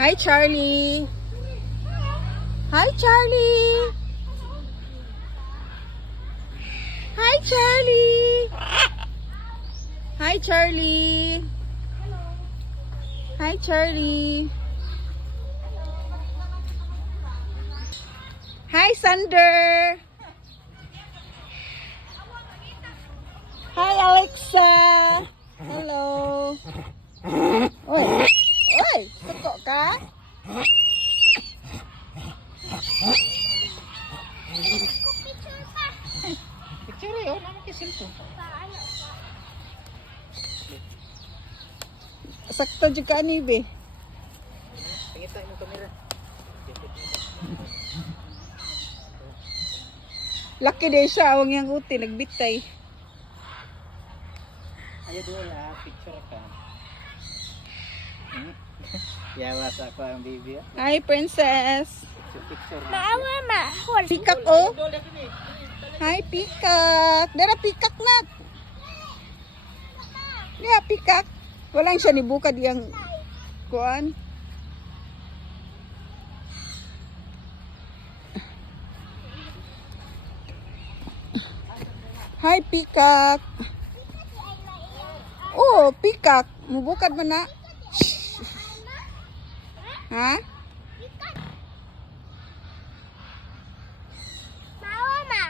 Hi, Charlie. Hi, Charlie. Hi, Charlie. Hi, Charlie. Hi, Charlie. Hi, Sander. Hi, Alexa. Hello. Ka? Picture oh, naman kay cellphone. Sakto juga ni be. Pangita mo kamera. Laki din siya, awang yang uti, nagbitay. Ayo dulu lah, picture ka. Hmm? Yawas ako ang baby. Hi, princess. Maawa ma. Pikak oh. Hi, pikak. Dara pikak na. Dara pikak. Walang siya ni bukad yang kuan. Hi, pikak. Oh, pikak. Mubukad man na. Ha? Maawa